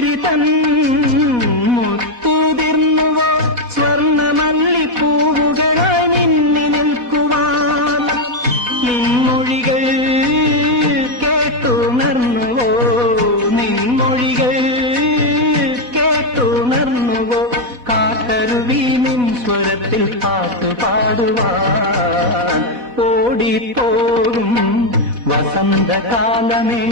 പുഞ്ചിരി തൻ മുത്തുതിർന്നുവോ സ്വർണ്ണമല്ലിപ്പൂവുകളായി നിന്നി നിൽക്കുവാൻ നിൻമൊഴികൾ കേട്ടുണർന്നുവോ നിൻമൊഴികൾ കേട്ടുണർന്നുവോ കാട്ടരുവി നിൻ സ്വരത്തിൽ പാട്ട് പാടുവാൻ ഓടിപ്പോകും വസന്തകാലമേ